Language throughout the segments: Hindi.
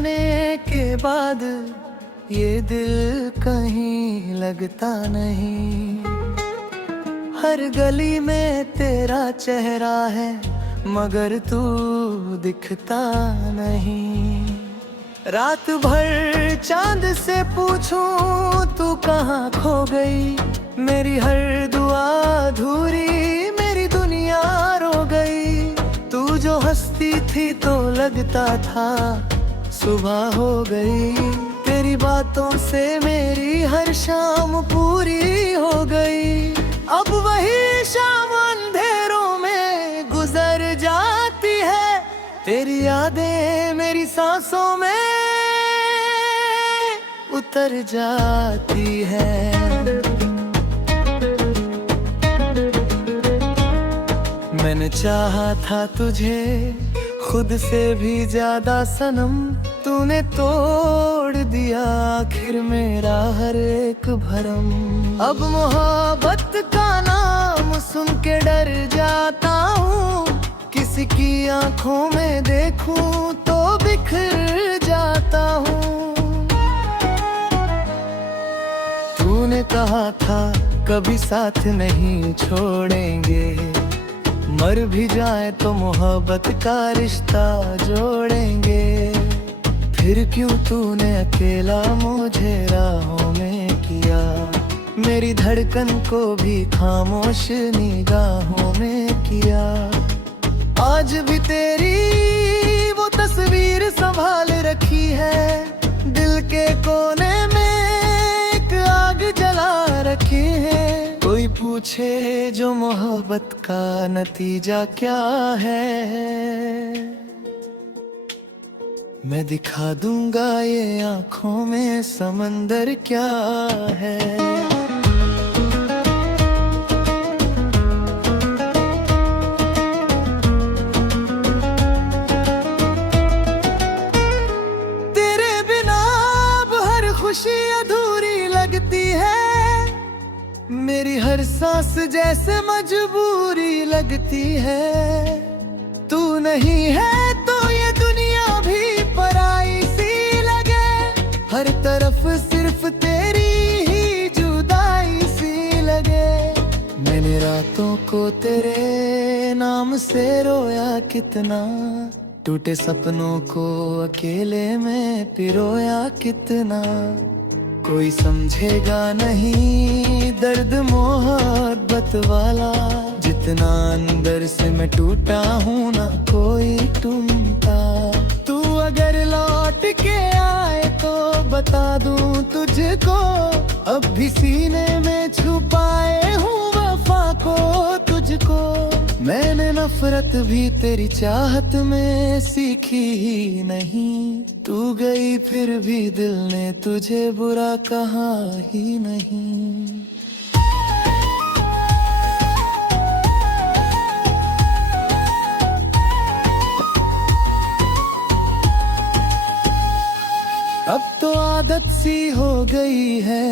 जाने के बाद ये दिल कहीं लगता नहीं। हर गली में तेरा चेहरा है मगर तू दिखता नहीं। रात भर चांद से पूछूं तू कहाँ खो गई। मेरी हर दुआ अधूरी, मेरी दुनिया रो गई। तू जो हंसती थी तो लगता था सुबह हो गई। तेरी बातों से मेरी हर शाम पूरी हो गई। अब वही शाम अंधेरों में गुजर जाती है। तेरी यादें मेरी सांसों में उतर जाती है। मैंने चाहा था तुझे खुद से भी ज्यादा सनम। तूने तोड़ दिया आखिर मेरा हर एक भरम। अब मोहब्बत का नाम सुन के डर जाता हूँ। किसी की आंखों में देखूं तो बिखर जाता हूँ। तूने कहा था कभी साथ नहीं छोड़ेंगे। मर भी जाए तो मोहब्बत का रिश्ता जोड़ेंगे। फिर क्यों तूने अकेला मुझे राहों में किया। मेरी धड़कन को भी खामोश निगाहों में किया। आज भी तेरी वो तस्वीर संभाल रखी है। दिल के कोने में एक आग जला रखी है। कोई पूछे जो मोहब्बत का नतीजा क्या है। मैं दिखा दूंगा ये आँखों में समंदर क्या है। तेरे बिना अब हर खुशी अधूरी लगती है। मेरी हर सांस जैसे मजबूरी लगती है। तू नहीं है तो ये दुनिया भी पराई सी लगे। हर तरफ सिर्फ तेरी ही जुदाई सी लगे। मैंने रातों को तेरे नाम से रोया कितना। टूटे सपनों को अकेले में पिरोया कितना। कोई समझेगा नहीं दर्द मोहब्बत वाला। जितना अंदर से मैं टूटा हूँ ना कोई टूटा। तू अगर लौट के आए तो बता दूं तुझको। अब भी सीने में छुपाए हूँ वफा को तुझको। मैंने नफरत भी तेरी चाहत में सीखी ही नहीं। तू गई फिर भी दिल ने तुझे बुरा कहा ही नहीं। अब तो आदत सी हो गई है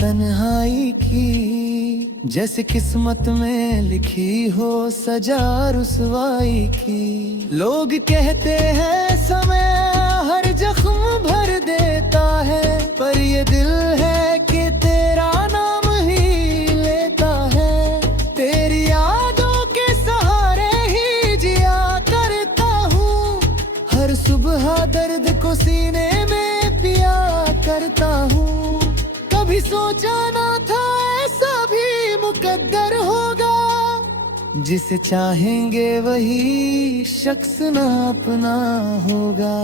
तन्हाई की। जैसे किस्मत में लिखी हो सजा रुसवाई की। लोग कहते हैं समय हर जख्म भर देता है। पर ये दिल है कि तेरा नाम ही लेता है। तेरी यादों के सहारे ही जिया करता हूँ। हर सुबह दर्द को सीने में पिया करता हूँ। कभी सोचा ना था ऐसा भी मुकद्दर होगा। जिसे चाहेंगे वही शख्स ना अपना होगा।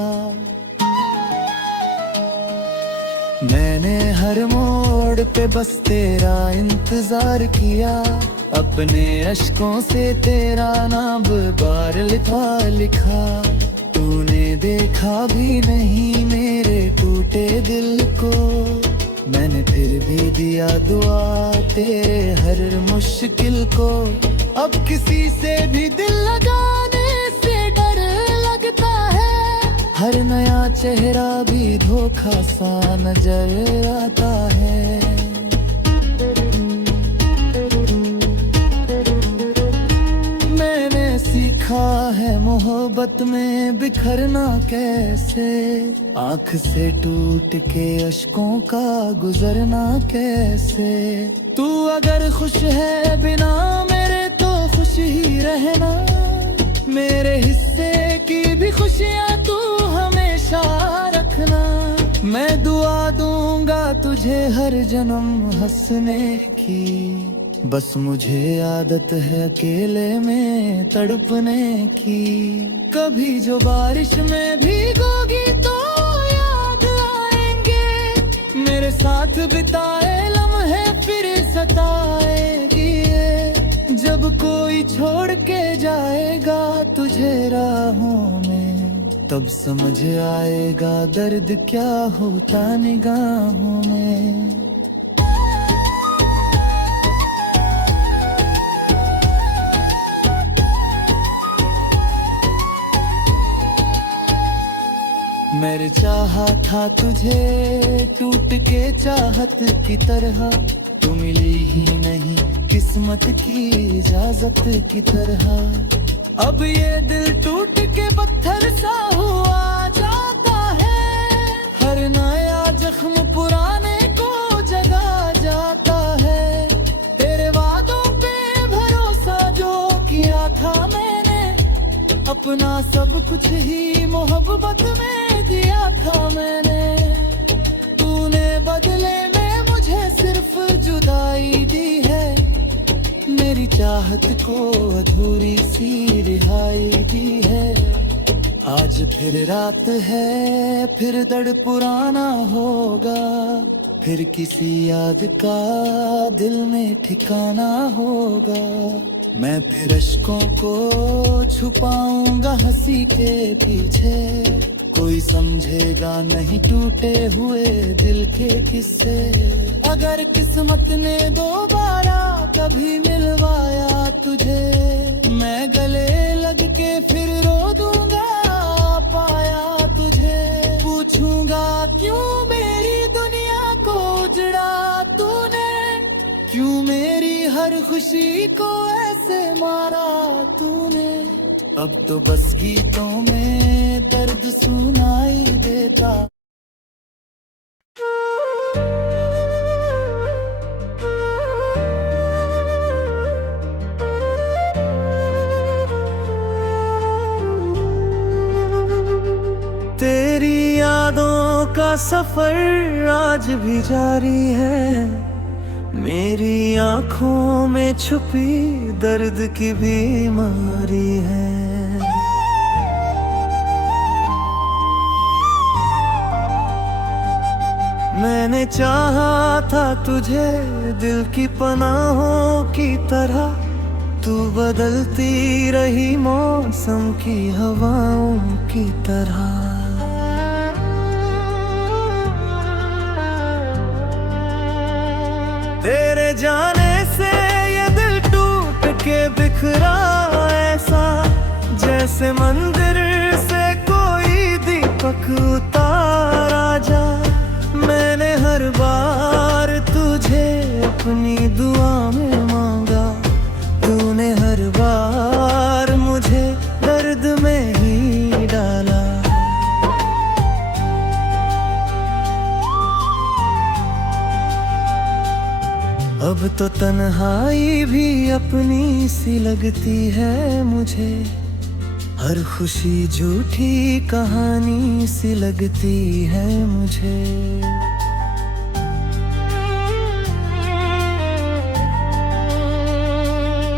मैंने हर मोड़ पे बस तेरा इंतजार किया। अपने अश्कों से तेरा नाम बार लिखा। तूने देखा भी नहीं मेरे टूटे दिल को। मैंने फिर भी दिया दुआ तेरे हर मुश्किल को। अब किसी से भी दिल लगाने से डर लगता है। हर नया चेहरा भी धोखा सा नजर आता है। मैंने सीखा सीखा है मोहब्बत में बिखरना कैसे, आंख से टूट के अश्कों का गुजरना कैसे। तू अगर खुश है बिना मेरे तो खुश ही रहना, मेरे हिस्से की भी खुशियाँ तू हमेशा रखना। मैं दुआ दूंगा तुझे हर जन्म हंसने की, बस मुझे आदत है अकेले में तड़पने की। कभी जो बारिश में भीगोगी तो याद आएंगे, मेरे साथ बिताए लम्हे फिर सताएगी। जब कोई छोड़ के जाएगा तुझे राहों में, तब समझ आएगा दर्द क्या होता निगाहों में। मैंने चाहा था तुझे टूट के चाहत की तरह, तू मिली ही नहीं किस्मत की इजाजत की तरह। अब ये दिल टूट के पत्थर सा हुआ जाता है, हर नया जख्म पुराने को जगा जाता है। तेरे वादों पे भरोसा जो किया था मैंने, अपना सब कुछ ही मोहब्बत में दिया था मैंने। तूने बदले में मुझे सिर्फ जुदाई दी है, मेरी चाहत को अधूरी सी रिहाई दी है। आज फिर रात है, फिर दर्द पुराना होगा, फिर किसी याद का दिल में ठिकाना होगा। मैं फिर अश्कों को छुपाऊंगा हंसी के पीछे, कोई समझेगा नहीं टूटे हुए दिल के किस्से। अगर किस्मत ने दोबारा कभी मिलवाया तुझे, मैं गले लग के फिर रो दूंगा पाया तुझे। पूछूंगा क्यों मेरी दुनिया को उजड़ा तूने, क्यों मेरी हर खुशी को ऐसे मारा तूने। अब तो बस गीतों में दर्द सुनाई देता। तेरी यादों का सफर आज भी जारी है, मेरी आँखों में छुपी दर्द की बीमारी है। मैंने चाहा था तुझे दिल की पनाहों की तरह, तू बदलती रही मौसम की हवाओं की तरह। तेरे जाने से ये दिल टूट के बिखरा ऐसा, जैसे मंदिर से कोई दीपक उतारा जा। मैंने हर बार तुझे अपनी दुआ में मांगा, तूने हर बार मुझे दर्द में ही डाला। अब तो तन्हाई भी अपनी सी लगती है मुझे, हर खुशी झूठी कहानी सी लगती है मुझे।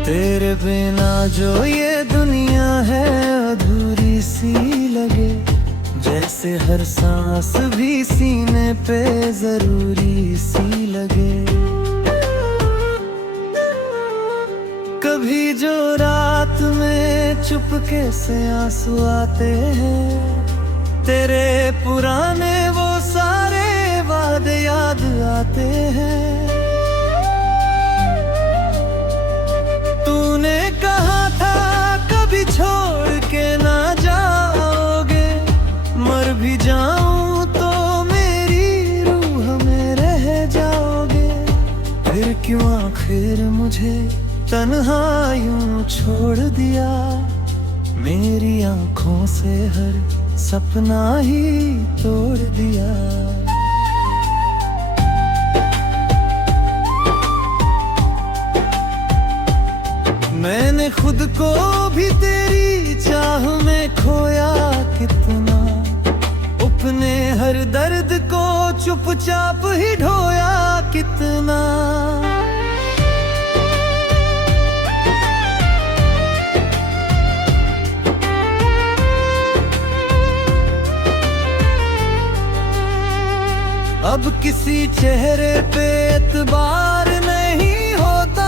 तेरे बिना जो ये दुनिया है अधूरी सी लगे, जैसे हर सांस भी सीने पे जरूरी सी लगे। कभी जो रात में चुपके से आंसू आते हैं, तेरे पुराने वो सारे वादे याद आते हैं। तूने कहा था कभी छोड़ के ना जाओगे, मर भी जाऊं तो मेरी रूह में रह जाओगे। फिर क्यों आखिर मुझे तन्हा यूं छोड़ दिया, मेरी आंखों से हर सपना ही तोड़ दिया। मैंने खुद को भी तेरी चाह में खोया कितना, अपने हर दर्द को चुपचाप ही ढोया कितना। अब किसी चेहरे पे एतबार नहीं होता,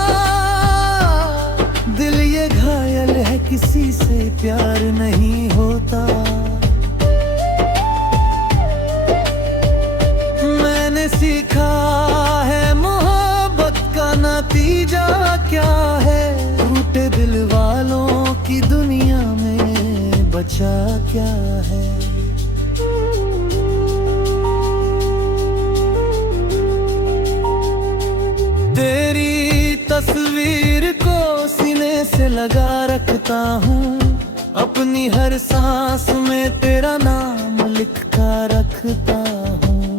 दिल ये घायल है किसी से प्यार नहीं होता। मैंने सीखा है मोहब्बत का नतीजा क्या है, टूटे दिल वालों की दुनिया में बचा क्या है। तेरी तस्वीर को सीने से लगा रखता हूँ, अपनी हर सांस में तेरा नाम लिख कर रखता हूँ।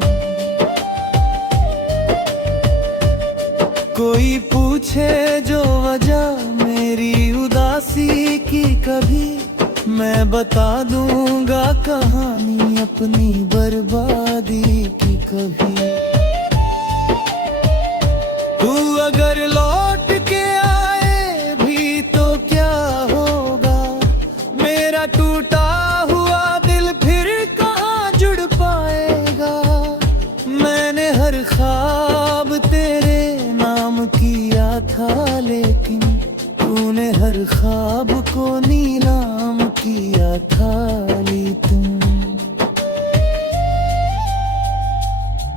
कोई पूछे जो वजह मेरी उदासी की कभी, मैं बता दूंगा कहानी अपनी बर्बादी की कभी। तू अगर लौट के आए भी तो क्या होगा, मेरा टूटा हुआ दिल फिर कहाँ जुड़ पाएगा। मैंने हर ख्वाब तेरे नाम किया था, लेकिन तूने हर ख्वाब को नीलाम किया था। ली तुम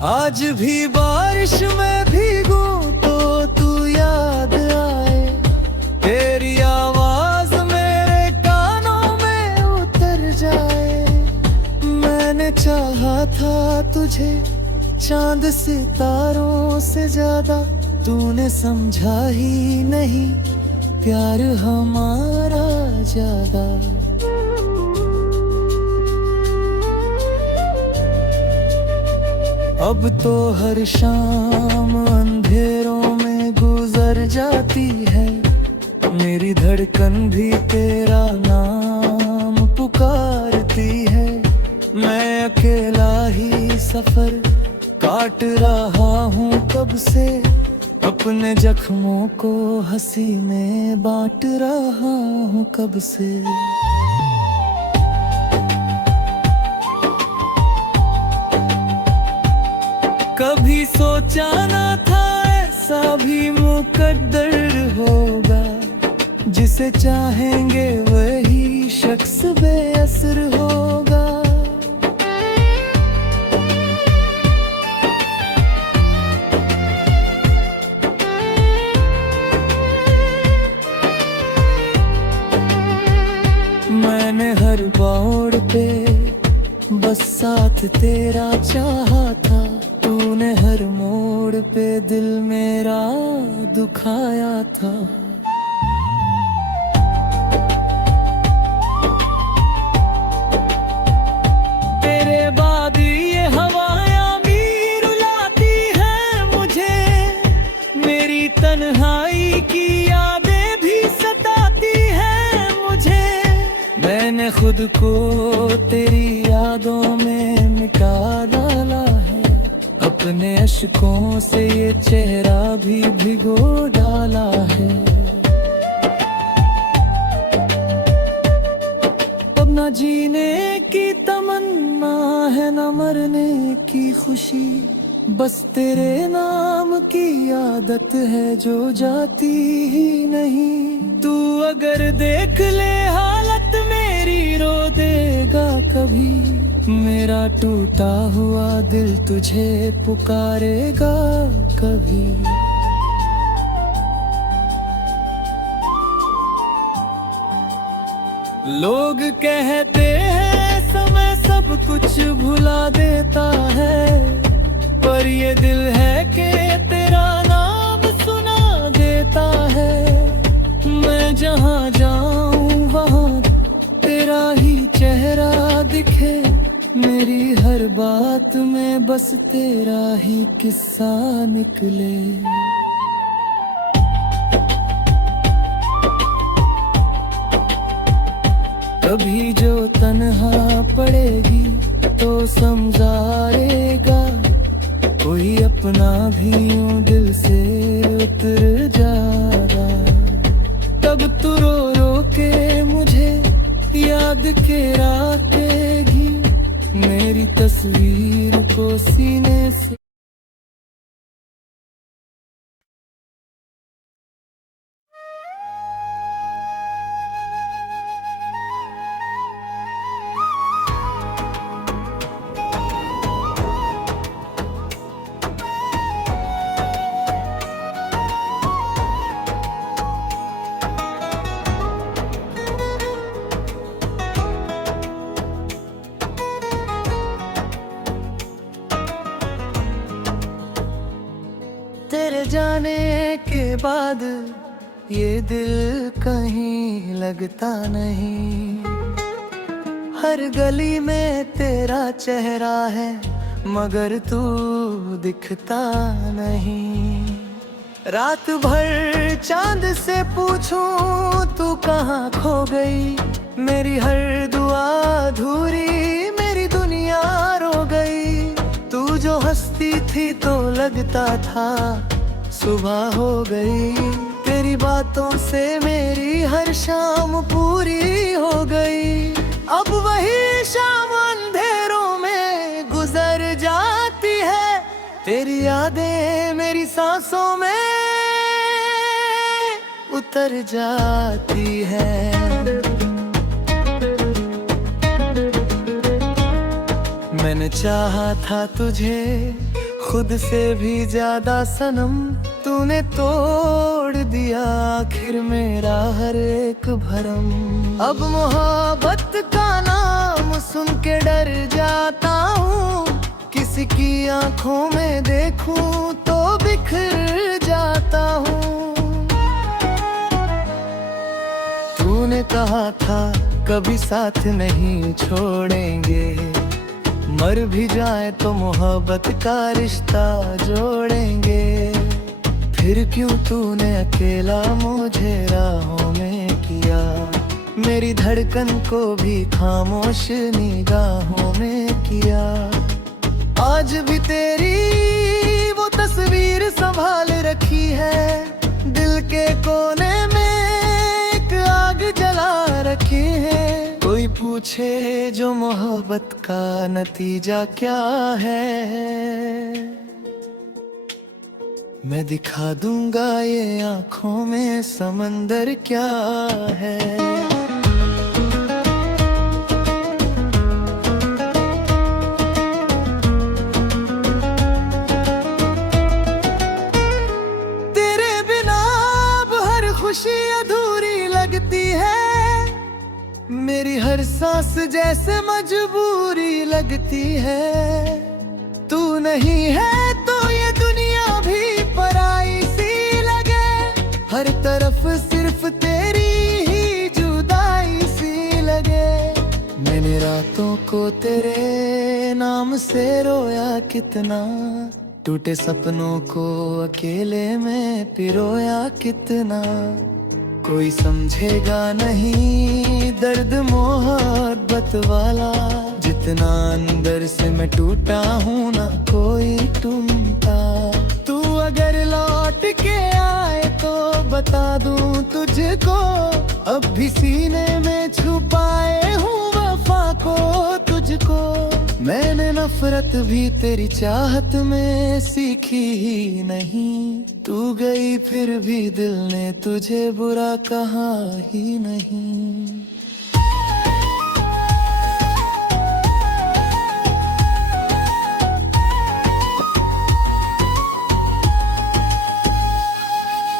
आज भी बारिश में भीगूं तो तू याद आए, तेरी आवाज मेरे कानों में उतर जाए। मैंने चाहा था तुझे चांद सितारों से ज्यादा, तूने समझा ही नहीं प्यार हमारा ज्यादा। अब तो हर शाम अंधेरों में गुजर जाती है, मेरी धड़कन भी तेरा नाम पुकारती है। मैं अकेला ही सफर काट रहा हूँ कब से, अपने जख्मों को हंसी में बांट रहा हूँ कब से। कभी सोचा ना था ऐसा भी मुकद्दर होगा, जिसे चाहेंगे वही शख्स बेअसर होगा। मैंने हर बाड़ पे बस साथ तेरा चाहा था, तूने हर मोड़ पे दिल मेरा दुखाया था। तेरे बाद ये हवायां भी रुलाती है मुझे, मेरी तन्हाई की यादें भी सताती है मुझे। मैंने खुद को तेरी यादों में मिटा डाला है, अपने अश्कों से ये चेहरा भी भिगो डाला है। अब न जीने की तमन्ना है न मरने की खुशी, बस तेरे नाम की आदत है जो जाती ही नहीं। तू अगर देख ले हालत मेरी रो देगा कभी, मेरा टूटा हुआ दिल तुझे पुकारेगा कभी। लोग कहते हैं समय सब कुछ भुला देता है, पर ये दिल है कि तेरा नाम सुना देता है। मैं जहाँ जाऊँ वहाँ दिखे, मेरी हर बात में बस तेरा ही किस्सा निकले। कभी जो तन्हा पड़ेगी तो समझाएगा, कोई अपना भी यूं दिल से उतर जाएगा। तब तू रो रो के मुझे याद के रखेगी, मेरी तस्वीर को सीने से। तेरे जाने के बाद ये दिल कहीं लगता नहीं। हर गली में तेरा चेहरा है मगर तू दिखता नहीं। रात भर चांद से पूछूं तू कहाँ खो गई, मेरी हर दुआ अधूरी, मेरी दुनिया रो गई। तू जो हंसती थी तो लगता था सुबह हो गई, तेरी बातों से मेरी हर शाम पूरी हो गई। अब वही शाम अंधेरों में गुजर जाती है, तेरी यादें मेरी सांसों में उतर जाती है। मैंने चाहा था तुझे खुद से भी ज्यादा सनम, तूने तोड़ दिया आखिर मेरा हर एक भरम। अब मोहब्बत का नाम सुन के डर जाता हूँ, किसी की आंखों में देखूं तो बिखर जाता हूँ। तूने कहा था कभी साथ नहीं छोड़ेंगे, मर भी जाए तो मोहब्बत का रिश्ता जोड़ेंगे। फिर क्यों तूने अकेला मुझे राहों में किया, मेरी धड़कन को भी खामोश निगाहों में किया। आज भी तेरी वो तस्वीर संभाल रखी है, दिल के कोने में एक आग जला रखी है। कोई पूछे जो मोहब्बत का नतीजा क्या है, मैं दिखा दूंगा ये आंखों में समंदर क्या है। तेरे बिना अब हर खुशी अधूरी लगती है, मेरी हर सांस जैसे मजबूरी लगती है। तू नहीं है तो ये दुनिया भी पराई सी लगे, हर तरफ सिर्फ तेरी ही जुदाई सी लगे। मैंने रातों को तेरे नाम से रोया कितना, टूटे सपनों को अकेले में पिरोया कितना। कोई समझेगा नहीं दर्द मोहब्बत वाला, जितना अंदर से मैं टूटा हूँ ना कोई टूटा। तू अगर लौट के आए तो बता दूं तुझको, अब भी सीने में छुपाए हूँ वफा को तुझको। मैंने नफरत भी तेरी चाहत में सीखी ही नहीं, तू गई फिर भी दिल ने तुझे बुरा कहा ही नहीं।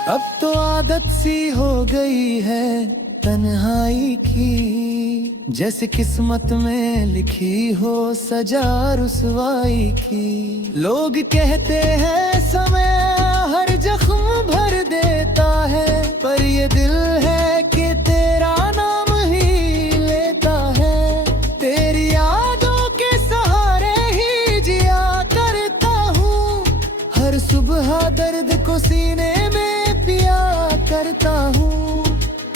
अब तो आदत सी हो गई है तन्हाई की, जैसे किस्मत में लिखी हो सजा रुसवाई की। लोग कहते हैं समय हर जख्म भर देता है, पर ये दिल है कि तेरा नाम ही लेता है। तेरी सुबह दर्द को सीने में पिया करता हूँ।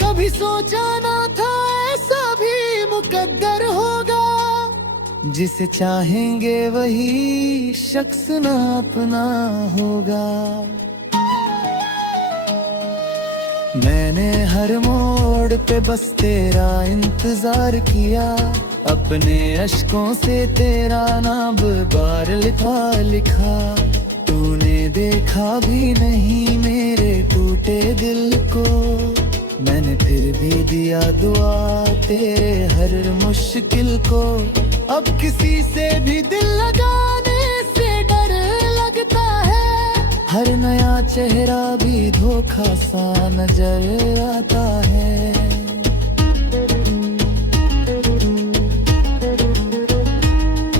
कभी सोचा ना था ऐसा भी मुकद्दर होगा, जिसे चाहेंगे वही शख्स ना अपना होगा। मैंने हर मोड़ पे बस तेरा इंतजार किया, अपने अश्कों से तेरा नाम बार लिखा। तूने देखा भी नहीं मेरे टूटे दिल को, मैंने फिर भी दिया दुआ तेरे हर मुश्किल को। अब किसी से भी दिल लगाने से डर लगता है, हर नया चेहरा भी धोखा सा नजर आता है।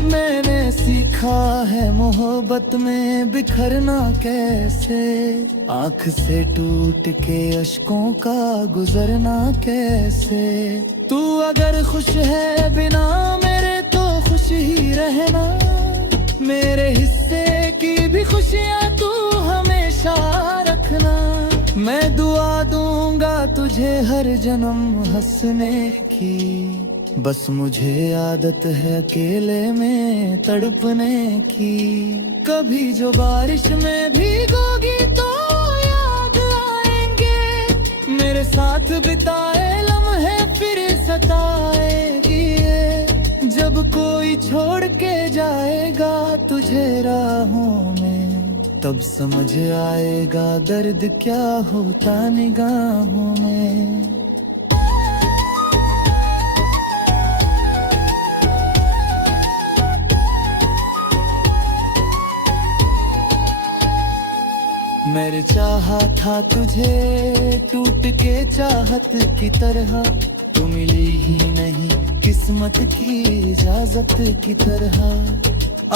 मैंने सीखा है मोहब्बत में बिखरना कैसे, आँख से टूट के अश्कों का गुजरना कैसे। तू अगर खुश है बिना मेरे तो खुश ही रहना, मेरे हिस्से की भी खुशियाँ तू हमेशा रखना। मैं दुआ दूंगा तुझे हर जन्म हंसने की, बस मुझे आदत है अकेले में तड़पने की। कभी जो बारिश में भीगोगी तो याद आएंगे, मेरे साथ बिताए लम्हे फिर सताएगी। जब कोई छोड़ के जाएगा तुझे राहों में, तब समझ आएगा दर्द क्या होता निगाहों में। मैंने चाहा था तुझे टूट के चाहत की तरह, तू मिली ही नहीं किस्मत की इजाजत की तरह।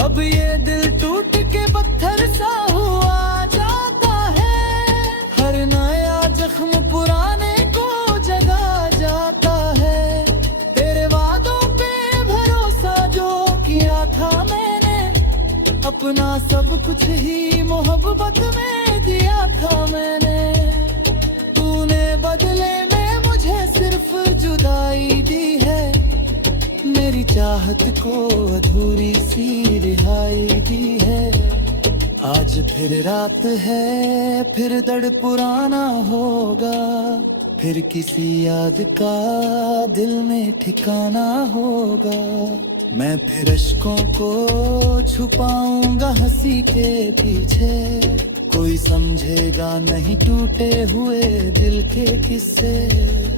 अब ये दिल टूट के पत्थर सा हुआ जाता है, हर नया जख्म पुराने को जगा जाता है। तेरे वादों पे भरोसा जो किया था मैंने, अपना सब कुछ ही मोहब्बत में दिया था मैंने। तूने बदले में मुझे सिर्फ जुदाई दी है, मेरी चाहत को अधूरी सी रिहाई दी है। आज फिर रात है, फिर दर्द पुराना होगा, फिर किसी याद का दिल में ठिकाना होगा। मैं फिर अश्कों को छुपाऊंगा हंसी के पीछे, कोई समझेगा नहीं टूटे हुए दिल के किस्से।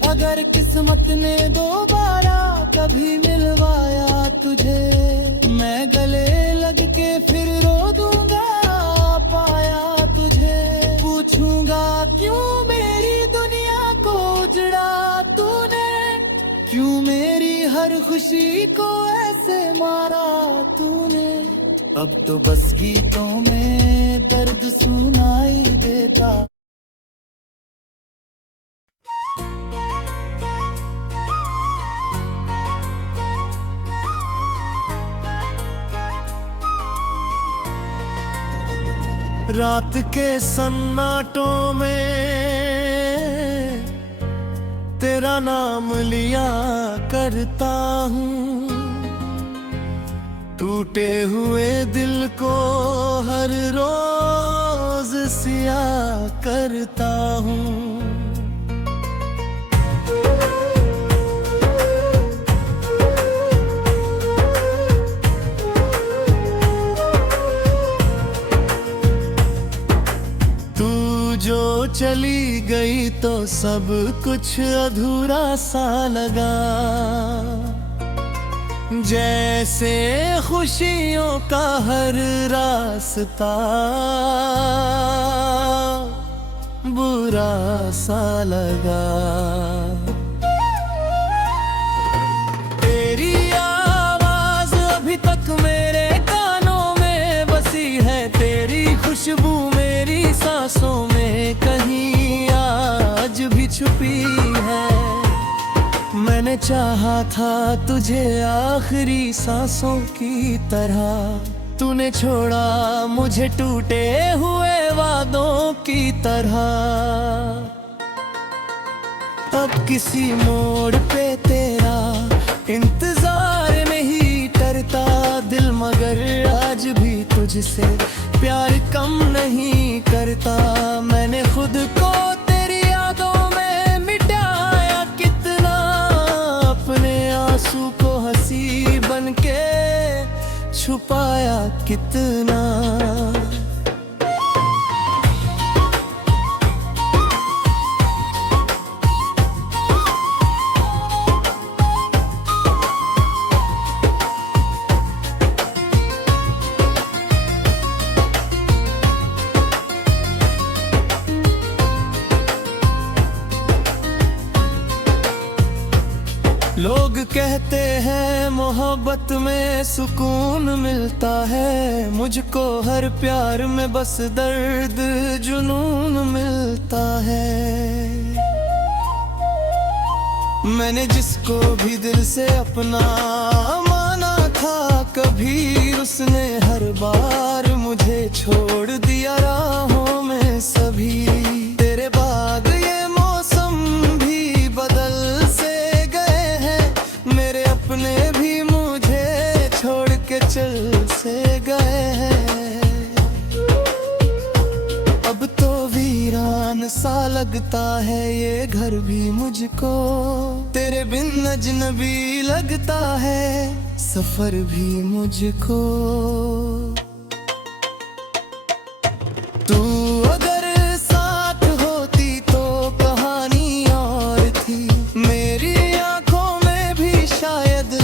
अगर किस्मत ने दोबारा कभी मिलवाया तुझे, मैं गले लग के फिर रो दूंगा पाया तुझे। पूछूंगा क्यों मेरी दुनिया को उजड़ा तूने, क्यों मेरी हर खुशी को ऐसे मारा तूने। अब तो बस गीतों में दर्द सुनाई देता। रात के सन्नाटों में तेरा नाम लिया करता हूँ, टूटे हुए दिल को हर रोज सिया करता हूँ। तू जो चली गई तो सब कुछ अधूरा सा लगा, जैसे खुशियों का हर रास्ता बुरा सा लगा। तेरी आवाज अभी तक मेरे कानों में बसी है, तेरी खुशबू मेरी सांसों में कहीं आज भी छुपी है। मैंने चाहा था तुझे आखिरी सांसों की तरह, तूने छोड़ा मुझे टूटे हुए वादों की तरह। अब किसी मोड़ पे तेरा इंतजार नहीं करता दिल, मगर आज भी तुझसे प्यार कम नहीं करता। मैंने खुद को तेरी यादों में मिटाया कितना, अपने आंसू को हंसी बनके छुपाया कितना। लोग कहते हैं मोहब्बत में सुकून मिलता है, मुझको हर प्यार में बस दर्द जुनून मिलता है। मैंने जिसको भी दिल से अपना माना था, कभी उसने हर बार मुझे छोड़ दिया राहों में सभी। तेरे बाद ये मौसम भी बदल से अपने भी मुझे छोड़ के चल से गए हैं। अब तो वीरान सा लगता है ये घर भी मुझको, तेरे बिन अजनबी लगता है सफर भी मुझको। तू अगर साथ होती तो कहानी और थी, मेरी आंखों में भी शायद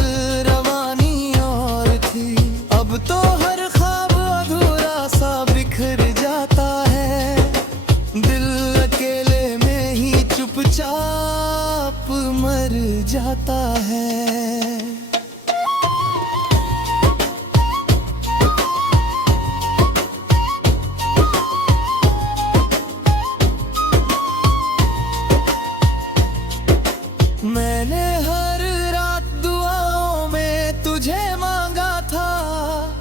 रवानी और थी। अब तो हर ख्वाब अधूरा सा बिखर जाता है, दिल अकेले में ही चुपचाप मर जाता है। मैंने हर रात दुआओं में तुझे मांगा था,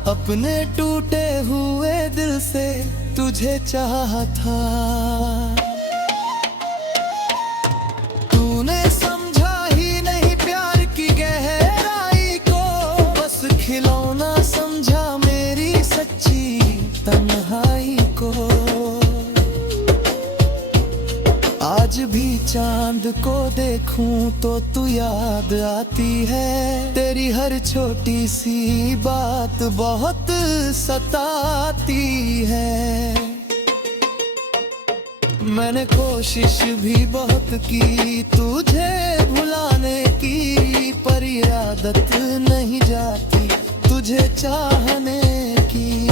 अपने टूटे हुए दिल से तुझे चाहा था। तूने समझा ही नहीं प्यार की गहराई को, बस खिलौना समझा मेरी सच्ची तन्हाई को। आज भी चांद को देखूं तो तू याद आती है, तेरी हर छोटी सी बात बहुत सताती है। मैंने कोशिश भी बहुत की तुझे भुलाने की, पर ये आदत नहीं जाती तुझे चाहने की।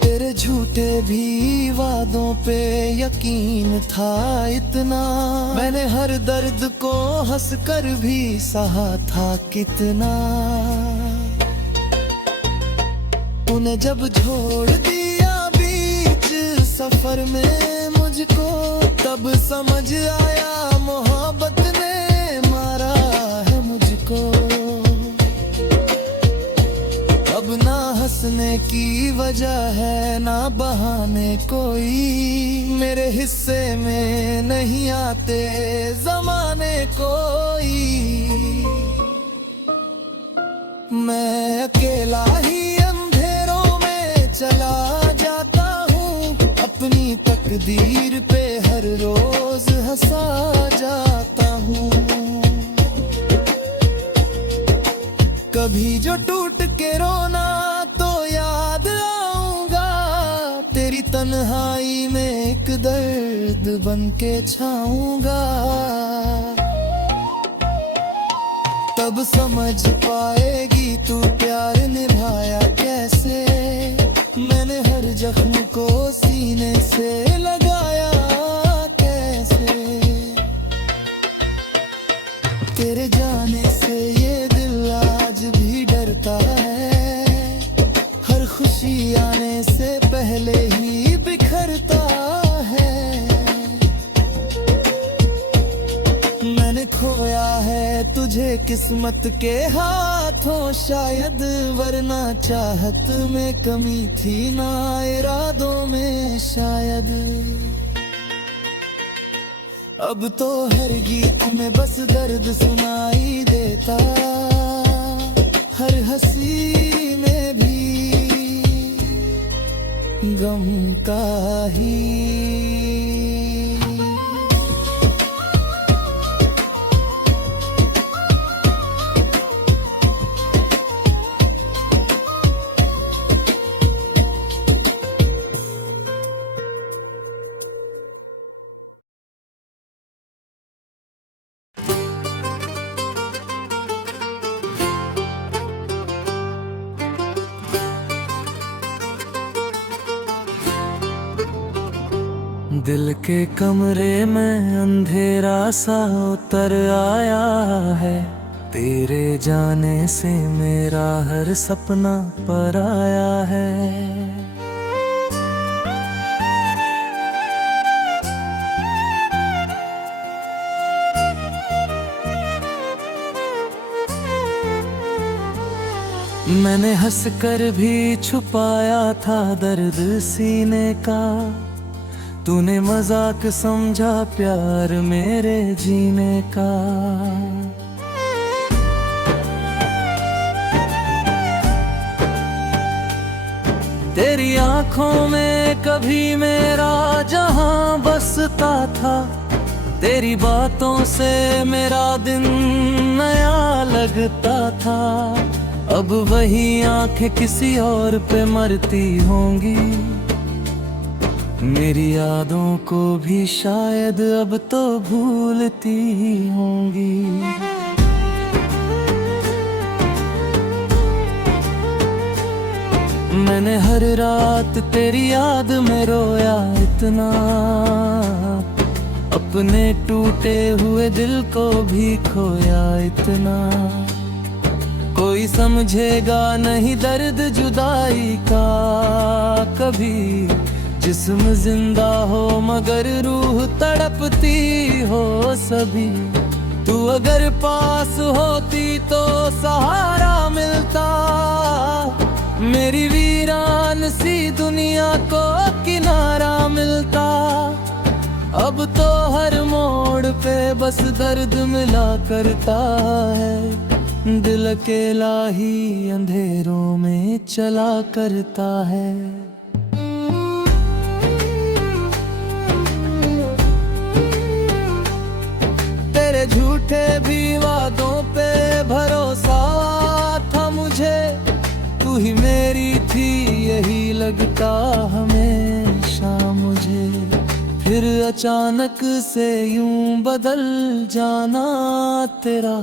तेरे झूठे भी वादों पे यकीन था इतना, मैंने हर दर्द को हंस कर भी सहा था कितना। तूने जब छोड़ दिया बीच सफर में मुझको, तब समझ आया मोहब्बत ने मारा है मुझको। अब ना हंसने की वजह है ना बहाने कोई, मेरे हिस्से में नहीं आते जमाने कोई। मैं अकेला ही अंधेरों में चला जाता हूँ, अपनी तकदीर पे हर रोज हंसा जाता हूँ। कभी जो टूट के रोना तो याद आऊंगा, तेरी तन्हाई में एक दर्द बन के छाऊंगा। तब समझ पाएगी तू प्यार निभाया कैसे, मैंने हर जख्म को सीने से लगाया कैसे। तेरे जाने से ये दिल आज भी डरता है, हर खुशी आने से पहले ही बिखरता है। मैंने खोया है तुझे किस्मत के हाथों शायद, वरना चाहत में कमी थी ना इरादों में शायद। अब तो हर गीत में बस दर्द सुनाई देता, हर हंसी में भी गम का ही। दिल के कमरे में अंधेरा सा उतर आया है, तेरे जाने से मेरा हर सपना पराया है। मैंने हंसकर भी छुपाया था दर्द सीने का, तूने मजाक समझा प्यार मेरे जीने का। तेरी आंखों में कभी मेरा जहां बसता था, तेरी बातों से मेरा दिन नया लगता था। अब वही आंखें किसी और पे मरती होंगी, मेरी यादों को भी शायद अब तो भूलती ही होंगी। मैंने हर रात तेरी याद में रोया इतना, अपने टूटे हुए दिल को भी खोया इतना। कोई समझेगा नहीं दर्द जुदाई का कभी, जिस्म जिंदा हो मगर रूह तड़पती हो सभी। तू अगर पास होती तो सहारा मिलता, मेरी वीरान सी दुनिया को किनारा मिलता। अब तो हर मोड़ पे बस दर्द मिला करता है, दिल अकेला ही अंधेरों में चला करता है। तेरे झूठे भी वादों पे भरोसा था मुझे, तू ही मेरी थी यही लगता हमेशा मुझे। फिर अचानक से यूं बदल जाना तेरा,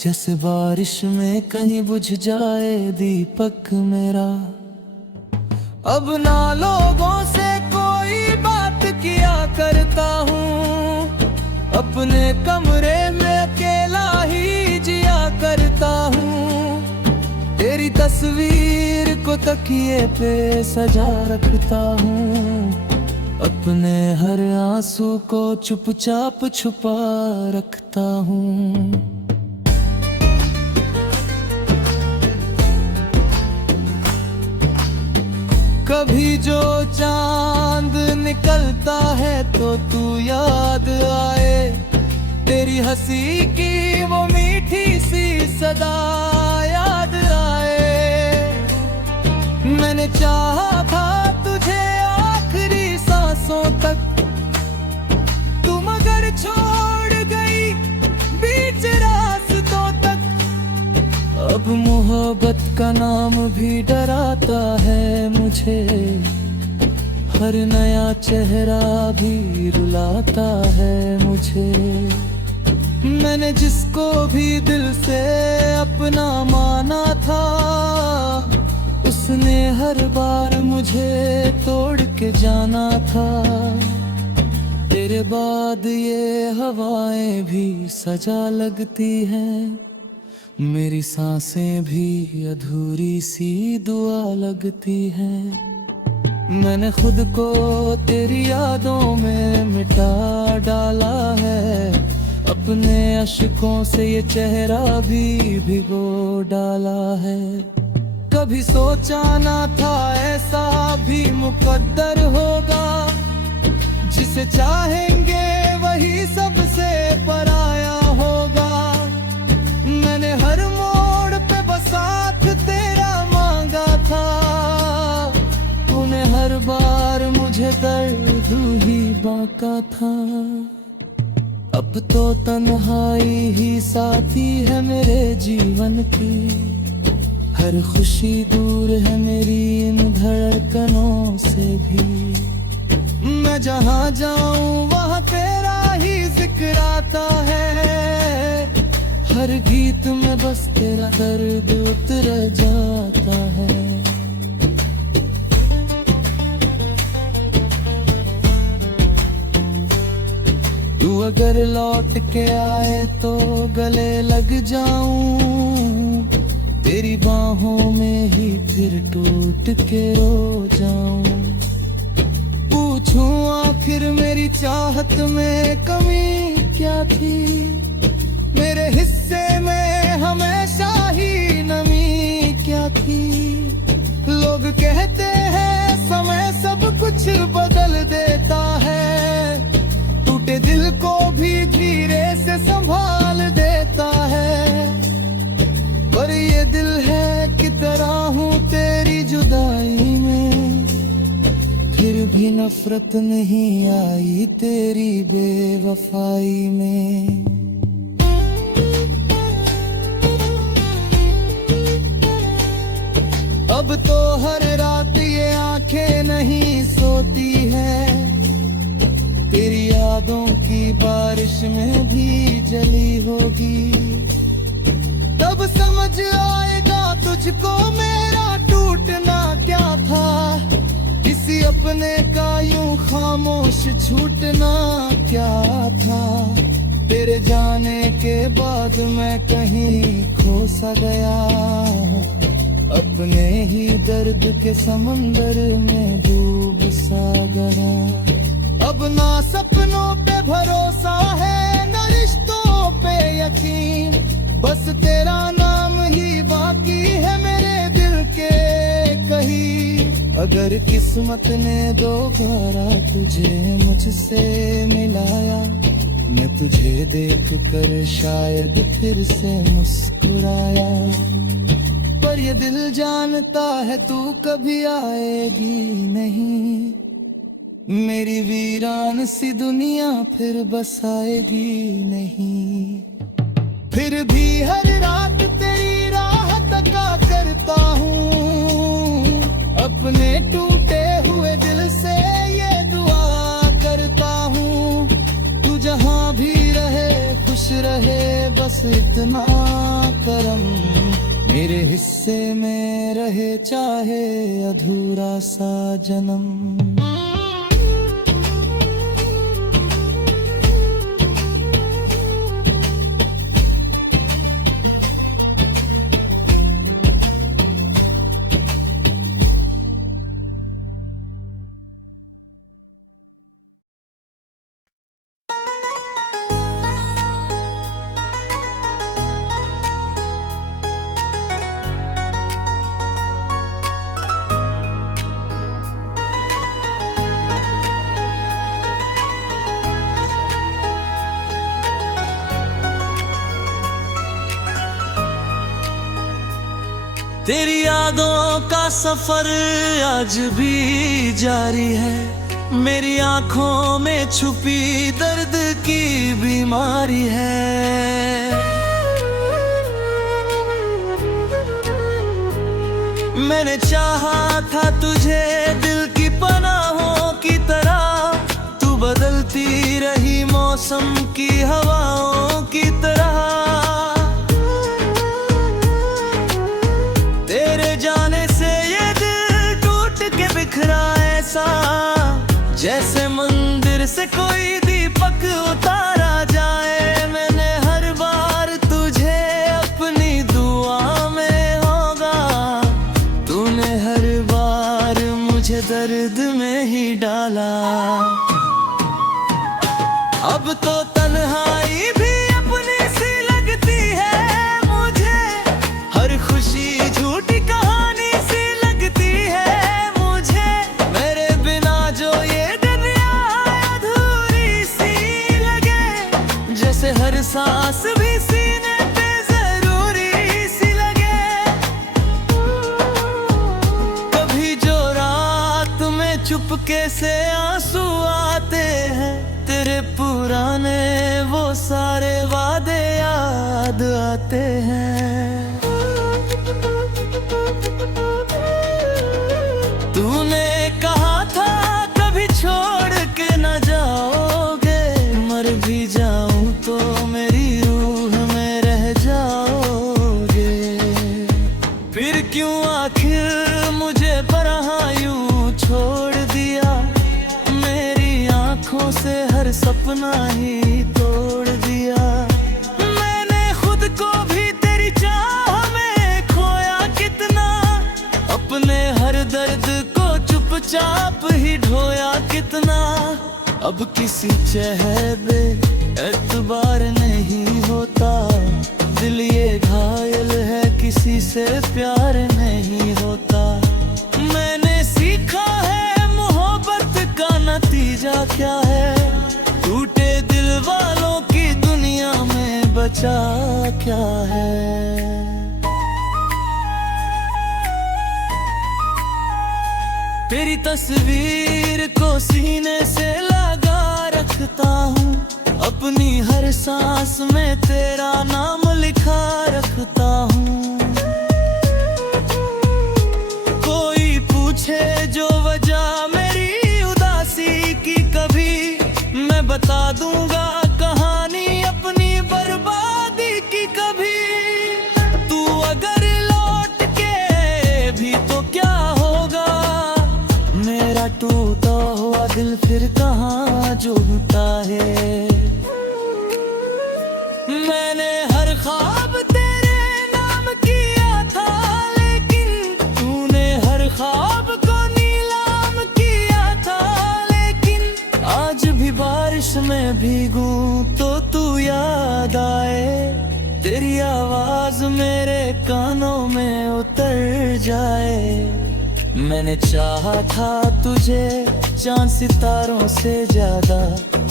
जैसे बारिश में कहीं बुझ जाए दीपक मेरा। अब ना लोगों से कोई बात किया करता हूँ, अपने कमरे में अकेला ही जिया करता हूँ। तेरी तस्वीर को तकिए पे सजा रखता हूँ, अपने हर आंसू को चुपचाप छुपा रखता हूँ। कभी जो चांद निकलता है तो तू याद आए, तेरी हंसी की वो मीठी सी सदा याद आए। मैंने चाहा था तुझे आखिरी सांसों तक, तू मगर छोड़ गई बीच रास्तों तक। अब मोहब्बत का नाम भी डराता है मुझे, हर नया चेहरा भी रुलाता है मुझे। मैंने जिसको भी दिल से अपना माना था, उसने हर बार मुझे तोड़ के जाना था। तेरे बाद ये हवाएं भी सजा लगती हैं, मेरी सांसें भी अधूरी सी दुआ लगती हैं। मैंने खुद को तेरी यादों में मिटा डाला है, अपने अश्कों से ये चेहरा भी भिगो डाला है। कभी सोचा ना था ऐसा भी मुकद्दर होगा, जिसे चाहेंगे वही सबसे पराया होगा। मैंने हर मोड़ पे बस साथ तेरा मांगा था, तूने हर बार मुझे दर्द ही बांका था। अब तो तन्हाई ही साथी है मेरे जीवन की, हर खुशी दूर है मेरी इन धड़कनों से भी। मैं जहाँ जाऊँ वहाँ तेरा ही जिक्र आता है, हर गीत में बस तेरा दर्द उतर जाता है। तू अगर लौट के आए तो गले लग जाऊं, तेरी बाहों में ही फिर टूट के रो जाऊं। पूछूं आखिर मेरी चाहत में कमी क्या थी, मेरे हिस्से में हमेशा ही नमी क्या थी। लोग कहते हैं समय सब कुछ बदल देता है, टूटे दिल को भी धीरे से संभाल देता है। पर ये दिल है कि तरह हूँ तेरी जुदाई में, फिर भी नफरत नहीं आई तेरी बेवफाई में। अब तो हर रात ये आंखें नहीं सोती है, तेरी यादों की बारिश में भी जली होगी। तब समझ आएगा तुझको मेरा टूटना क्या था, किसी अपने का यूं खामोश छूटना क्या था। तेरे जाने के बाद मैं कहीं खो सा गया, अपने ही दर्द के समंदर में डूब सा गया। अब ना सपनों पे भरोसा है न रिश्तों पे यकीन, बस तेरा नाम ही बाकी है मेरे दिल के कहीं। अगर किस्मत ने दोबारा तुझे मुझसे मिलाया, मैं तुझे देख कर शायद फिर से मुस्कुराया। पर ये दिल जानता है तू कभी आएगी नहीं, मेरी वीरान सी दुनिया फिर बसाएगी नहीं। फिर भी हर रात तेरी राह तका करता हूँ, अपने टूटे हुए दिल से ये दुआ करता हूँ। तू जहाँ भी रहे खुश रहे बस इतना करम, मेरे हिस्से में रहे चाहे अधूरा सा जन्म। तेरी यादों का सफर आज भी जारी है, मेरी आंखों में छुपी दर्द की बीमारी है। मैंने चाहा था तुझे दिल की पनाहों की तरह, तू बदलती रही मौसम की हवाओं की तरह। जैसे मंदिर से कोई दीपक उतारा जाए, मैंने हर बार तुझे अपनी दुआ में होगा, तूने हर बार मुझे दर्द में ही डाला। अब तो तन्हाई भी चुपके से आंसू आते हैं, तेरे पुराने वो सारे वादे याद आते हैं। तूने कहा था कभी छोड़ के न जाओगे, मर भी जाऊं तो मेरी रूह में रह जाओगे। फिर क्यों आखिर मुझे बरहा यूं छोड़ दिया, मेरी आंखों से हर सपना ही तोड़ दिया। मैंने खुद को भी तेरी चाह में खोया कितना, अपने हर दर्द को चुपचाप ही ढोया कितना। अब किसी चेहरे एतबार नहीं होता, दिल ये घायल है किसी से प्यार नहीं होता। मैंने सीखा है मोहब्बत का नतीजा क्या है, टूटे दिल वालों की दुनिया में बचा क्या है। तेरी तस्वीर को सीने से लगा रखता हूँ, अपनी हर सांस में तेरा नाम लिखा रखता हूँ। कोई पूछे जो वजह मेरी उदासी की, कभी मैं बता दूंगा कहानी अपनी बर्बादी की। कभी तू अगर लौट के भी तो क्या होगा, मेरा टूटा हुआ दिल फिर कहाँ जुड़ता है। मैंने हर ख्वाब तेरे नाम किया था, लेकिन तूने हर ख्वाब को नीलाम किया था। लेकिन आज भी बारिश में भीगूं तो तू याद आए, तेरी आवाज मेरे कानों में उतर जाए। मैंने चाहा था तुझे चांद सितारों से ज्यादा,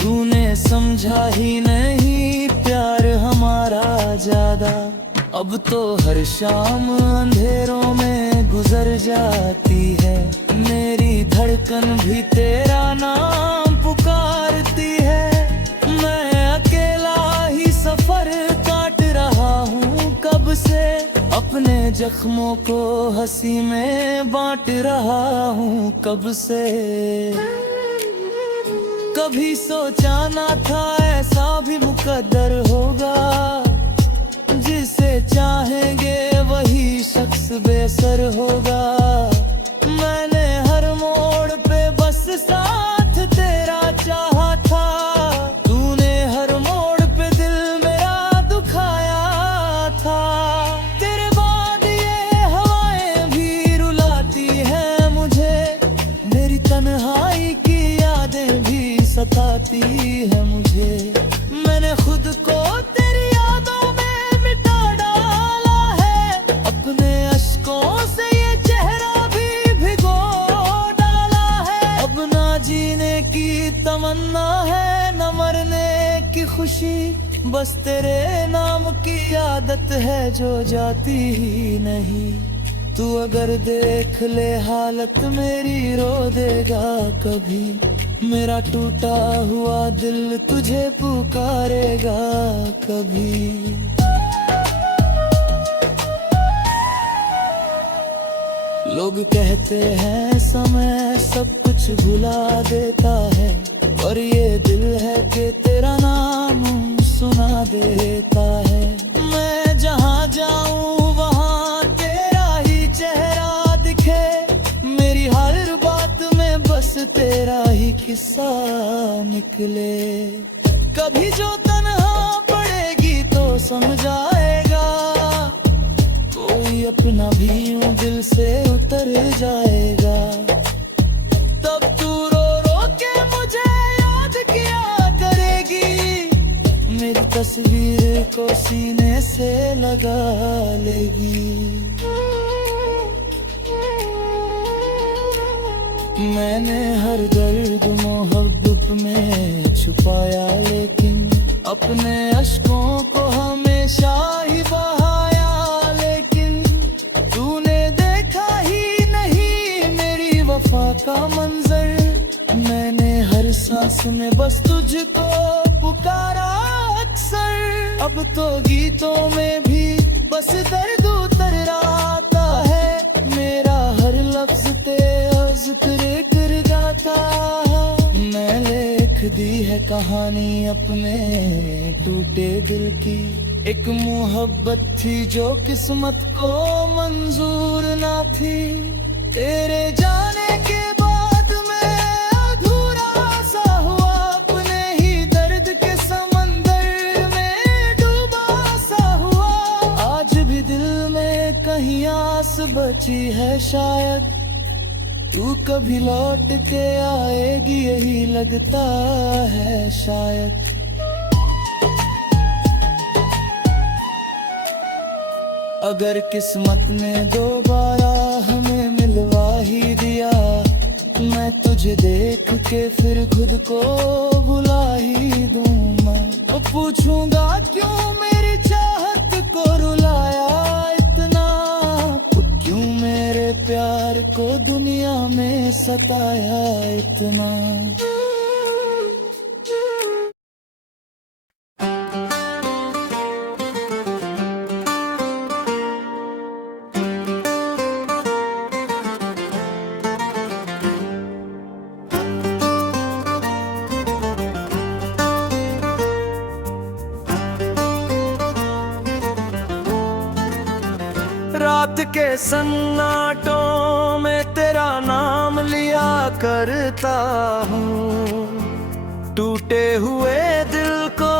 तूने समझा ही नहीं प्यार हमारा ज्यादा। अब तो हर शाम अंधेरों में गुजर जाती है, मेरी धड़कन भी तेरा नाम पुकारती है। मैं अकेला ही सफर काट रहा हूँ कब से, अपने जख्मों को हंसी में बांट रहा हूँ कब से। कभी सोचा ना था ऐसा भी मुकद्दर होगा, जिसे चाहेंगे वही शख्स बेसर होगा। मैंने हर मोड़ पे बस साथ तेरा चाहा था, तूने हर मोड़ पे दिल मेरा दुखाया था। तेरे बाद ये हवाएं भी रुलाती हैं मुझे, मेरी तन्हाई की यादें भी सताती है मुझे। मैंने खुद को तेरी यादों में मिटा डाला है, अपने अश्कों से ये चेहरा भी भिगो डाला है। अब ना जीने की तमन्ना है न मरने की खुशी, बस तेरे नाम की आदत है जो जाती ही नहीं। तू अगर देख ले हालत मेरी रो देगा कभी, मेरा टूटा हुआ दिल तुझे पुकारेगा कभी। लोग कहते हैं समय सब कुछ भुला देता है, और ये दिल है कि तेरा नाम सुना देता है। मैं जहाँ जाऊँ वहाँ तेरा ही चेहरा दिखे, मेरी हर बात में बस तेरा ही किस्सा निकले। कभी जो तन्हा पड़ेगी तो समझाएगा, कोई अपना भी यूं दिल से उतर जाएगा। तब तू रो रो के मुझे याद किया करेगी, मेरी तस्वीर को सीने से लगा लेगी। मैंने हर दर्द मोहब्बत में छुपाया, लेकिन अपने अश्कों को हमेशा ही बहाया। लेकिन तूने देखा ही नहीं मेरी वफा का मंजर, सांस ने बस तुझको पुकारा अक्सर। अब तो गीतों में भी बस दर्द उतर आता है, मेरा हर लफ्ज तेरा जिक्र कर जाता है। मैं लिख दी है कहानी अपने टूटे दिल की, एक मोहब्बत थी जो किस्मत को मंजूर ना थी। तेरे जाने के बाद मैं अधूरा सा हुआ, अपने ही दर्द के समंदर में डूबा सा हुआ। आज भी दिल में कहीं आस बची है शायद, तू कभी लौट के आएगी यही लगता है शायद। अगर किस्मत ने दोबारा हमें मिलवा ही दिया, मैं तुझे देख के फिर खुद को भुला ही दूंगा। और पूछूंगा क्यों मेरी चाहत को रुलाया इतना, क्यों मेरे प्यार को दुनिया में सताया इतना। रात के सन्नाटों में तेरा नाम लिया करता हूँ, टूटे हुए दिल को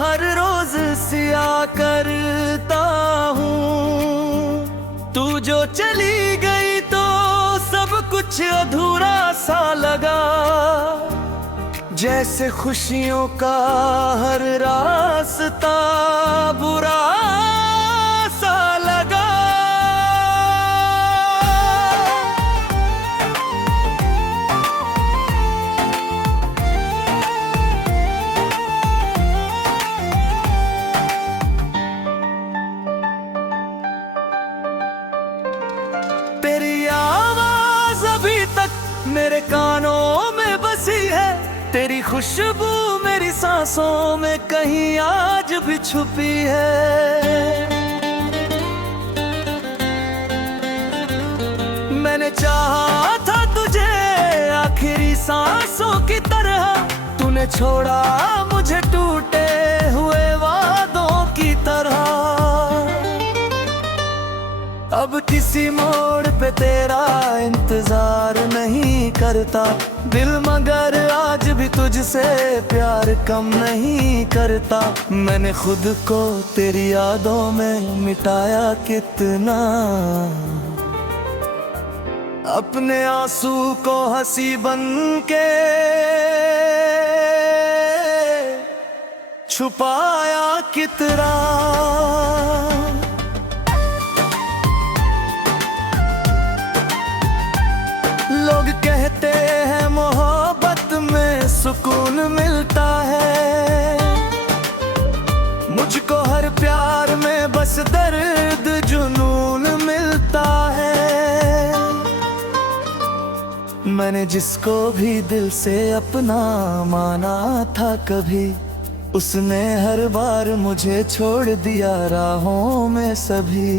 हर रोज सिया करता हूँ। तू जो चली गई तो सब कुछ अधूरा सा लगा, जैसे खुशियों का हर रास्ता बुरा सा लगा। तेरी आवाज अभी तक मेरे कानों में बसी है, तेरी खुशबू मेरी सांसों में कहीं आज भी छुपी है। मैंने चाहा था तुझे आखिरी सांसों की तरह, तूने छोड़ा मुझे टूटे हुए वादों की तरह। अब किसी मोड़ पे तेरा इंतजार नहीं करता दिल, मगर आज भी तुझसे प्यार कम नहीं करता। मैंने खुद को तेरी यादों में मिटाया कितना, अपने आंसू को हंसी बन के छुपाया कितना। लोग कहते हैं मोहब्बत में सुकून मिलता है, मुझको हर प्यार में बस दर्द जुनून मिलता है। मैंने जिसको भी दिल से अपना माना था कभी, उसने हर बार मुझे छोड़ दिया राहों में सभी।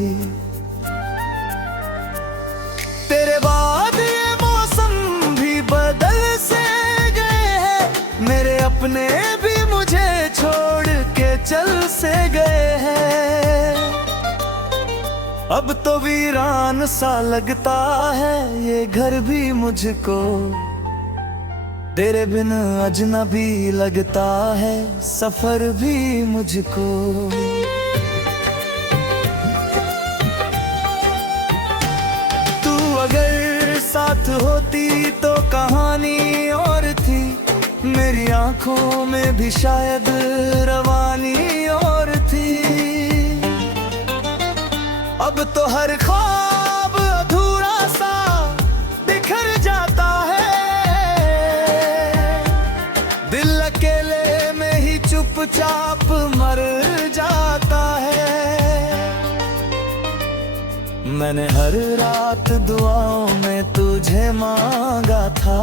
तेरे बाद बदल से गए हैं, मेरे अपने भी मुझे छोड़ के चल से गए हैं। अब तो वीरान सा लगता है ये घर भी मुझको, तेरे बिन अजनबी लगता है सफर भी मुझको। तू अगर साथ होती तो कहानी और थी, मेरी आंखों में भी शायद रवानी और थी। अब तो हर ख्वाब अधूरा सा बिखर जाता है, दिल अकेले में ही चुपचाप मर जाता है। मैंने हर रात दुआओं में तुझे मांगा था,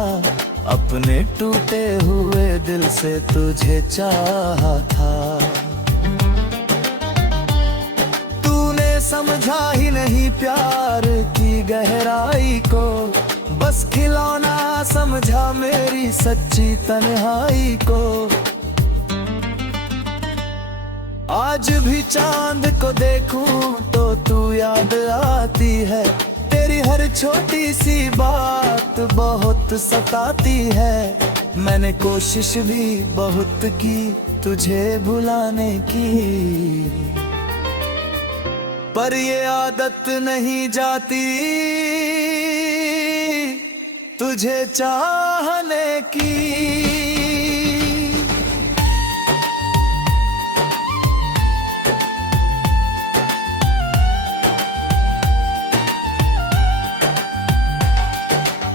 अपने टूटे हुए दिल से तुझे चाहा था। तूने समझा ही नहीं प्यार की गहराई को, बस खिलौना समझा मेरी सच्ची तन्हाई को। आज भी चांद को देखूं तो तू याद आती है, तेरी हर छोटी सी बात बहुत सताती है। मैंने कोशिश भी बहुत की तुझे भुलाने की, पर ये आदत नहीं जाती तुझे चाहने की।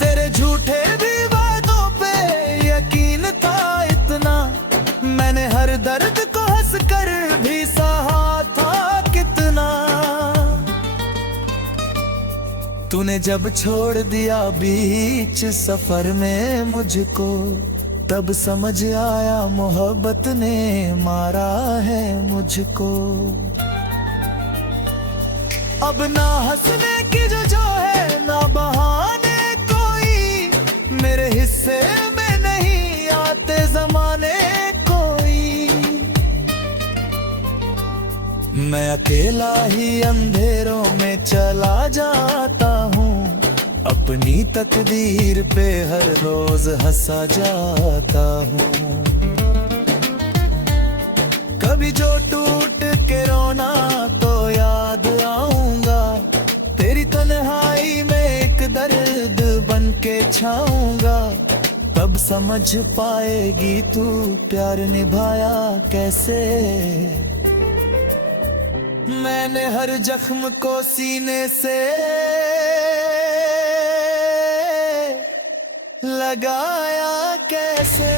तेरे झूठे भी वादों पे यकीन था इतना, मैंने हर दर्द को हंसकर भी सहा था कितना। तूने जब छोड़ दिया बीच सफर में मुझको, तब समझ आया मोहब्बत ने मारा है मुझको। अब ना हंसने की जो है ना बहाने कोई, मेरे हिस्से में नहीं आते जमाने कोई। मैं अकेला ही अंधेरों में चला जाता हूँ, अपनी तकदीर पे हर रोज हंसा जाता हूँ। कभी जो टूट के रोना तो याद आऊंगा, तेरी तन्हाई में एक दर्द बन के छाऊंगा। तब समझ पाएगी तू प्यार निभाया कैसे। मैंने हर जख्म को सीने से लगाया कैसे।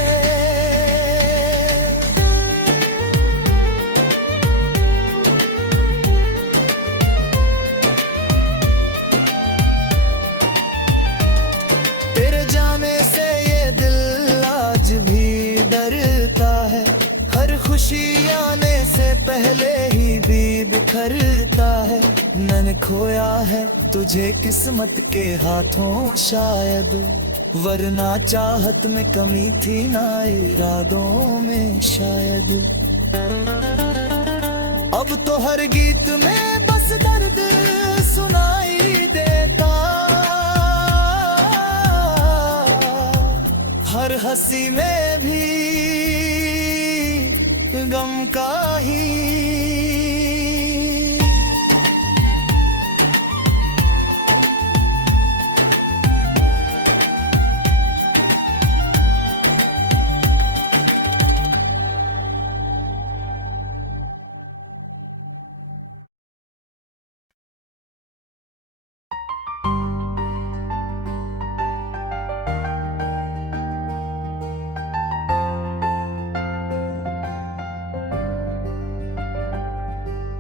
तेरे जाने से ये दिल आज भी डरता है, हर खुशी आने से पहले ही भी बिखरता है। मैंने खोया है तुझे किस्मत के हाथों शायद, वरना चाहत में कमी थी ना इरादों में शायद। अब तो हर गीत में बस दर्द सुनाई देता, हर हंसी में भी गम का ही।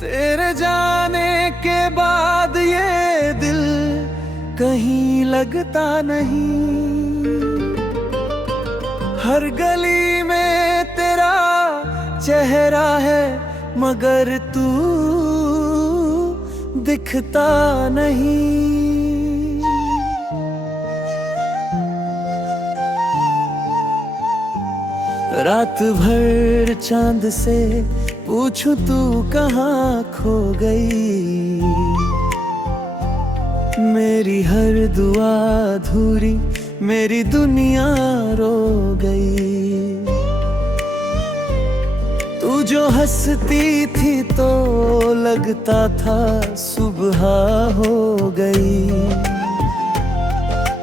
तेरे जाने के बाद ये दिल कहीं लगता नहीं, हर गली में तेरा चेहरा है मगर तू दिखता नहीं। रात भर चांद से पूछूं तू कहाँ खो गई, मेरी हर दुआ अधूरी मेरी दुनिया रो गई। तू जो हंसती थी तो लगता था सुबह हो गई,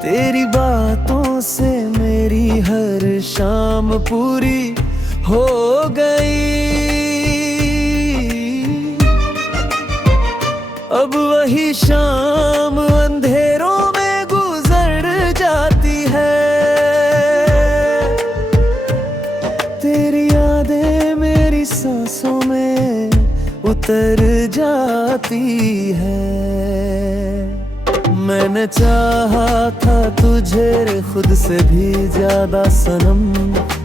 तेरी बातों से मेरी हर शाम पूरी हो गई। अब वही शाम अंधेरों में गुजर जाती है, तेरी यादें मेरी सांसों में उतर जाती है। मैं मैंने चाहा था तुझे खुद से भी ज्यादा सनम,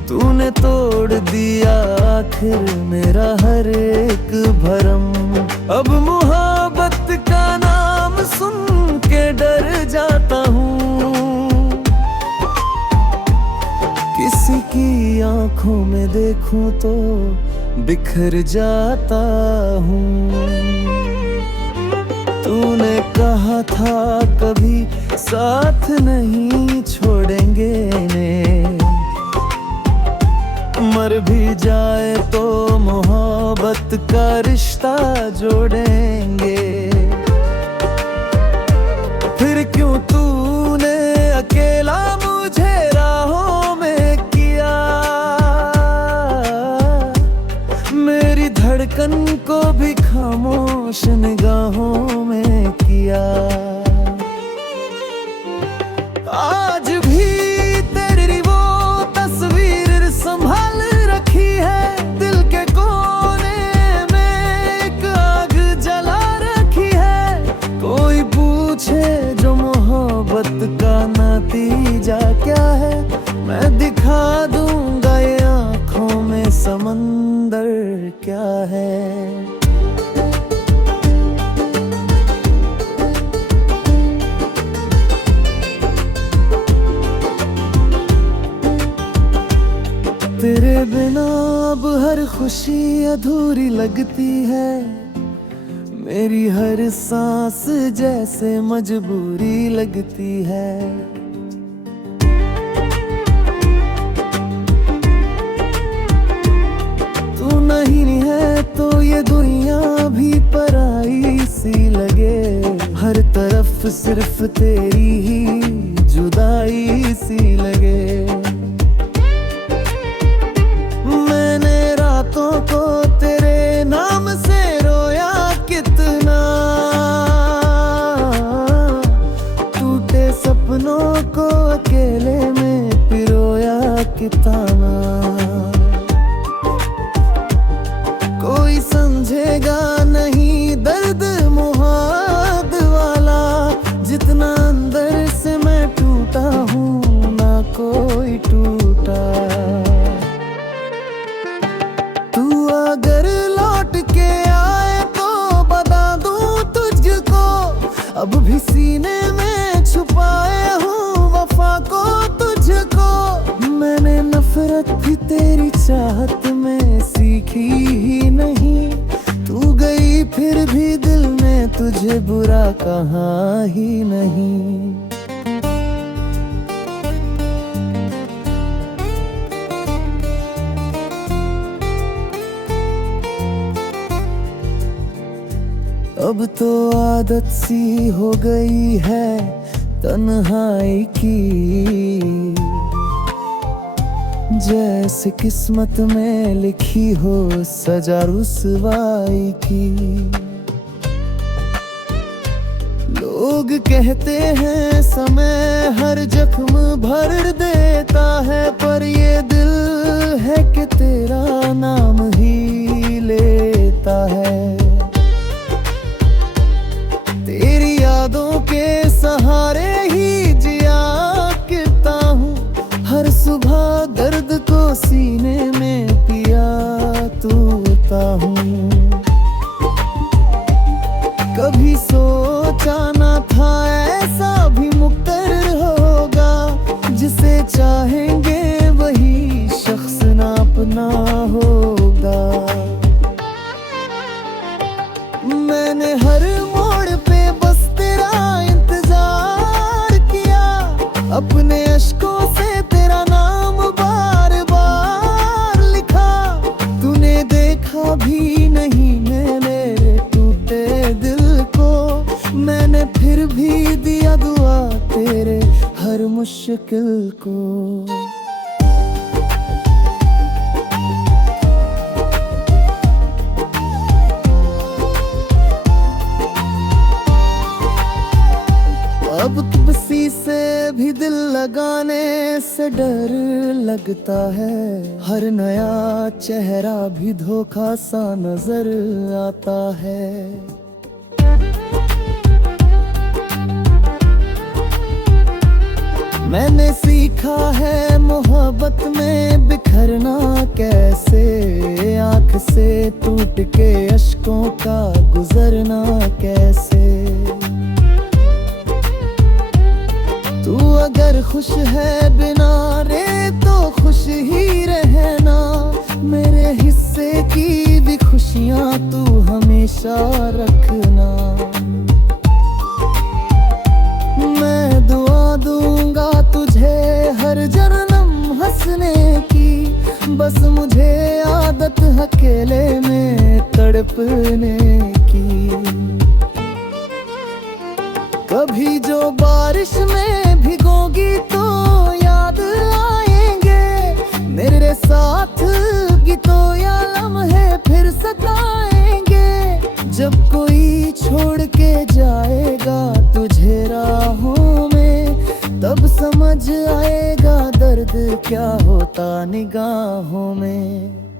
तूने तोड़ दिया आखिर मेरा हर एक भरम। अब मोहब्बत का नाम सुन के डर जाता हूँ, किसी की आंखों में देखूं तो बिखर जाता हूँ। तूने कहा था कभी साथ नहीं छोड़ेंगे ने, मर भी जाए तो मोहब्बत का रिश्ता जोड़ेंगे। फिर क्यों तूने अकेला मुझे राहों में किया, मेरी धड़कन को भी खामोश निगाहों में किया। आज भी तेरी वो तस्वीर संभाल रखी है, दिल के कोने में एक आग जला रखी है। कोई पूछे जो मोहब्बत का नतीजा क्या है, मैं दिखा दूंगा ये आंखों में समंदर क्या है। तेरे बिना अब हर खुशी अधूरी लगती है, मेरी हर सांस जैसे मजबूरी लगती है। तू नहीं है तो ये दुनिया भी पराई सी लगे, हर तरफ सिर्फ तेरी ही जुदाई सी लगे। को तेरे नाम से रोया कितना, टूटे सपनों को अकेले में पिरोया कितना। कोई समझेगा नहीं दर्द मुहाद वाला, जितना अंदर से मैं टूटा हूँ ना कोई टूटा। अगर लौट के आए तो बता दूं तुझको, अब भी सीने में छुपाए हूँ वफा को तुझको। मैंने नफरत भी तेरी चाहत में सीखी ही नहीं, तू गई फिर भी दिल ने तुझे बुरा कहा ही नहीं। अब तो आदत सी हो गई है तन्हाई की, जैसे किस्मत में लिखी हो सजा रुसवाई की। लोग कहते हैं समय हर जख्म भर देता है, पर ये दिल है कि तेरा नाम ही लेता है। तेरी यादों के सहारे ही जिया करता हूँ, हर सुबह दर्द को सीने में पिया तूता हूँ। कभी सोचा ना था ऐसा भी मुक़र्रर होगा, जिसे चाहेंगे वही शख्स ना अपना होगा। मैंने हर मोड़ पे बस तेरा इंतजार किया, अपने अश्कों से तेरा नाम बार बार लिखा। तूने देखा भी नहीं मेरे टूटे दिल को, मैंने फिर भी दिया दुआ तेरे हर मुश्किल को। अब किसी से भी दिल लगाने से डर लगता है, हर नया चेहरा भी धोखा सा नजर आता है। मैंने सीखा है मोहब्बत में बिखरना कैसे, आंख से टूट के अश्कों का गुजरना कैसे। तू अगर खुश है बिना रे तो खुश ही रहना, मेरे हिस्से की भी खुशियां तू हमेशा रखना। मैं दुआ दूंगा तुझे हर जन्म हंसने की, बस मुझे आदत अकेले में तड़पने की। कभी जो बारिश में भिगोगी तो याद आएंगे, मेरे साथ गीतों या लम्हे फिर सताएंगे। जब कोई छोड़ के जाएगा तुझे राहों में, तब समझ आएगा दर्द क्या होता निगाहों में।